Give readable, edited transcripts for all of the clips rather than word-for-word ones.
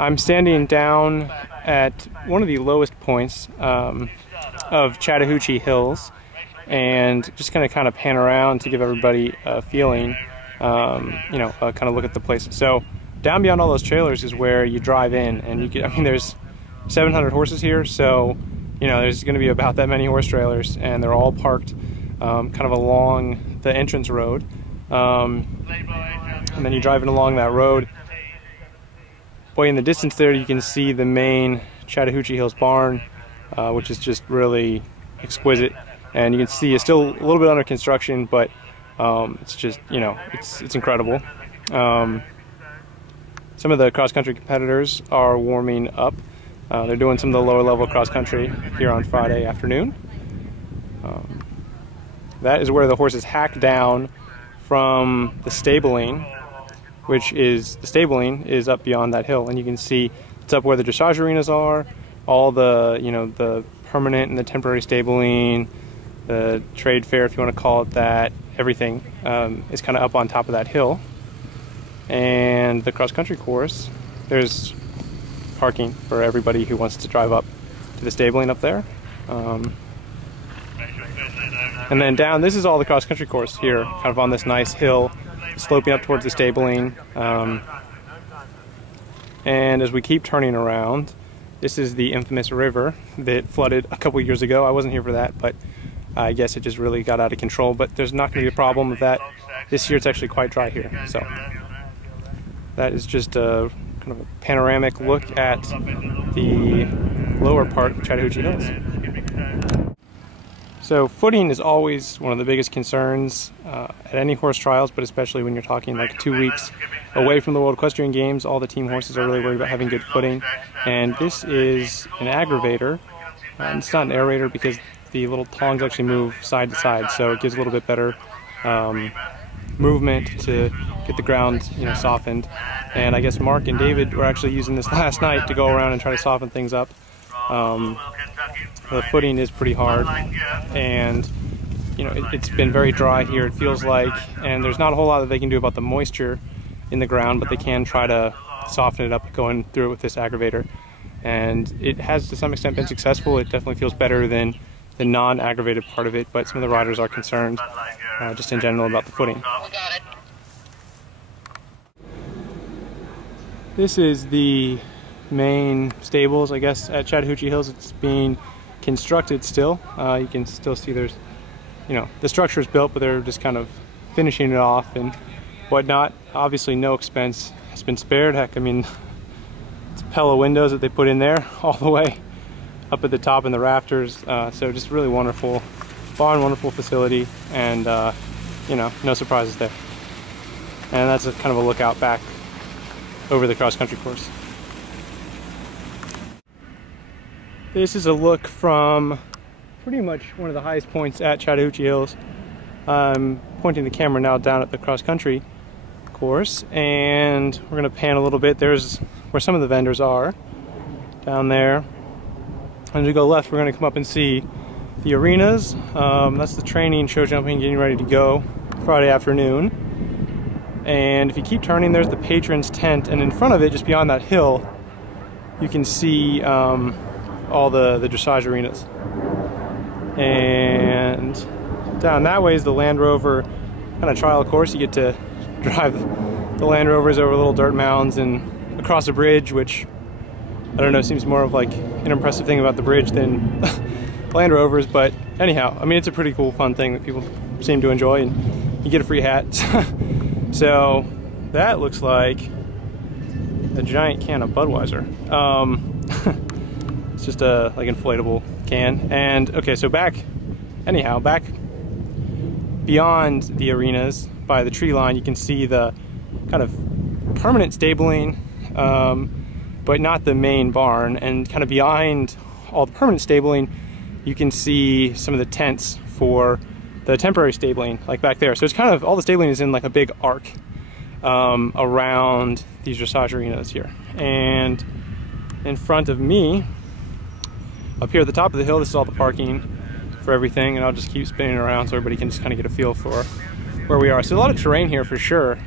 I'm standing down at one of the lowest points of Chattahoochee Hills, and just gonna kind of pan around to give everybody a feeling, kind of look at the place. So down beyond all those trailers is where you drive in, and you get, I mean, there's 700 horses here, so there's going to be about that many horse trailers, and they're all parked kind of along the entrance road, and then you're driving along that road. Boy, in the distance there you can see the main Chattahoochee Hills barn, which is just really exquisite, and you can see it's still a little bit under construction, but it's just, it's incredible. Some of the cross-country competitors are warming up. They're doing some of the lower level cross-country here on Friday afternoon. That is where the horses hack down from the stabling, which is, the stabling is up beyond that hill, and you can see it's up where the dressage arenas are, all the, the permanent and the temporary stabling, the trade fair, if you want to call it that, everything is kind of up on top of that hill. And the cross-country course, there's parking for everybody who wants to drive up to the stabling up there. And then down, this is all the cross-country course here, kind of on this nice hill, sloping up towards the stabling. And as we keep turning around, this is the infamous river that flooded a couple years ago. I wasn't here for that, but I guess it just really got out of control. But there's not going to be a problem with that. This year it's actually quite dry here. So that is just a kind of a panoramic look at the lower part of Chattahoochee Hills. So footing is always one of the biggest concerns at any horse trials, but especially when you're talking like 2 weeks away from the World Equestrian Games. All the team horses are really worried about having good footing, and this is an aggravator. It's not an aerator because the little tongs actually move side to side, so it gives a little bit better movement to get the ground softened. And I guess Mark and David were actually using this last night to go around and try to soften things up. The footing is pretty hard, and it's been very dry here, it feels like, and there's not a whole lot that they can do about the moisture in the ground, but they can try to soften it up going through it with this aggravator. And it has to some extent been successful. It definitely feels better than the non-aggravated part of it, but some of the riders are concerned just in general about the footing. This is the main stables, I guess, at Chattahoochee Hills. It's being constructed still. You can still see there's, the structure is built, but they're just kind of finishing it off and whatnot. Obviously no expense has been spared. Heck, I mean, it's Pella windows that they put in there all the way up at the top in the rafters. So just really wonderful barn, wonderful facility, and no surprises there. And that's a kind of a lookout back over the cross-country course. This is a look from pretty much one of the highest points at Chattahoochee Hills. I'm pointing the camera now down at the cross-country course, and we're going to pan a little bit. There's where some of the vendors are, down there. And as we go left, we're going to come up and see the arenas. That's the training, show jumping, getting ready to go Friday afternoon. And if you keep turning, there's the patron's tent, and in front of it, just beyond that hill, you can see all the dressage arenas. And down that way is the Land Rover kind of trial course. You get to drive the Land Rovers over little dirt mounds and across a bridge, which, I don't know, seems more of like an impressive thing about the bridge than Land Rovers. But anyhow, I mean, it's a pretty cool, fun thing that people seem to enjoy, and you get a free hat. So that looks like a giant can of Budweiser. It's just a like inflatable can. And okay, so back beyond the arenas by the tree line, you can see the kind of permanent stabling, but not the main barn. And kind of behind all the permanent stabling, you can see some of the tents for the temporary stabling, like back there. So it's kind of, all the stabling is in like a big arc around these dressage arenas here. And in front of me, up here at the top of the hill, this is all the parking for everything, and I'll just keep spinning around so everybody can just kind of get a feel for where we are. So a lot of terrain here for sure.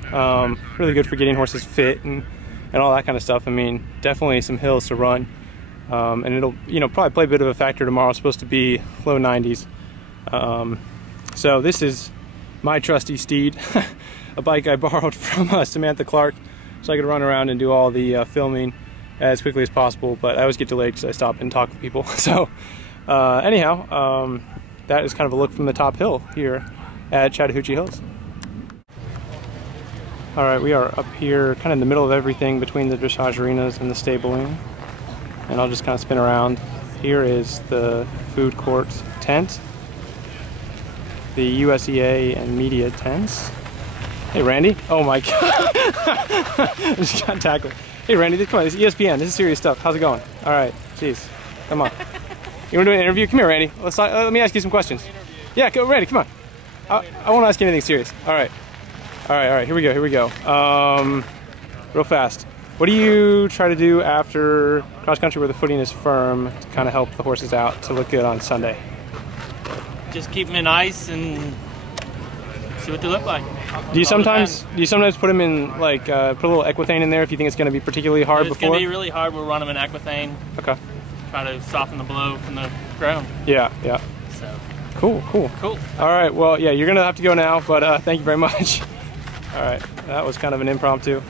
Really good for getting horses fit and and all that kind of stuff. I mean, definitely some hills to run, and it'll, you know, probably play a bit of a factor tomorrow. It's supposed to be low 90s. So this is my trusty steed, a bike I borrowed from Samantha Clark, so I could run around and do all the filming as quickly as possible, but I always get delayed because I stop and talk to people. So anyhow, that is kind of a look from the top hill here at Chattahoochee Hills. All right, we are up here kind of in the middle of everything between the dressage arenas and the stabling, and I'll just kind of spin around. Here is the food court tent, the USEA and media tents. Hey Randy, oh my god, I just got tackled. Hey Randy, come on, this is ESPN, this is serious stuff. How's it going? All right, jeez, come on. You want to do an interview? Come here, Randy. Let me ask you some questions. Yeah, go, Randy, come on. I won't ask you anything serious. All right, here we go. Real fast. What do you try to do after cross country where the footing is firm to kind of help the horses out to look good on Sunday? Just keep them in ice and see what they look like. Do you sometimes put them in, like, put a little equithane in there if you think it's going to be particularly hard before? If it's going to be really hard, we'll run them in equithane. Okay. Try to soften the blow from the ground. Yeah. So. Cool. All right, well, yeah, you're going to have to go now, but thank you very much. All right, that was kind of an impromptu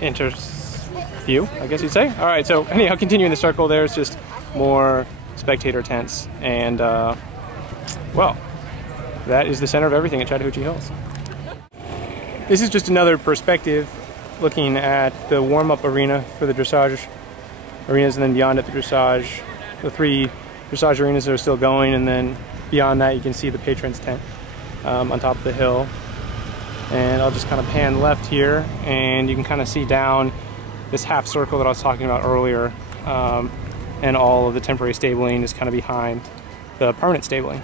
interview, I guess you'd say. All right, so anyhow, continuing the circle, there's just more spectator tents, and well, that is the center of everything at Chattahoochee Hills. This is just another perspective looking at the warm-up arena for the dressage arenas, and then beyond it the dressage, the 3 dressage arenas that are still going, and then beyond that you can see the patrons tent on top of the hill. And I'll just kind of pan left here, and you can kind of see down this half circle that I was talking about earlier, and all of the temporary stabling is kind of behind the permanent stabling.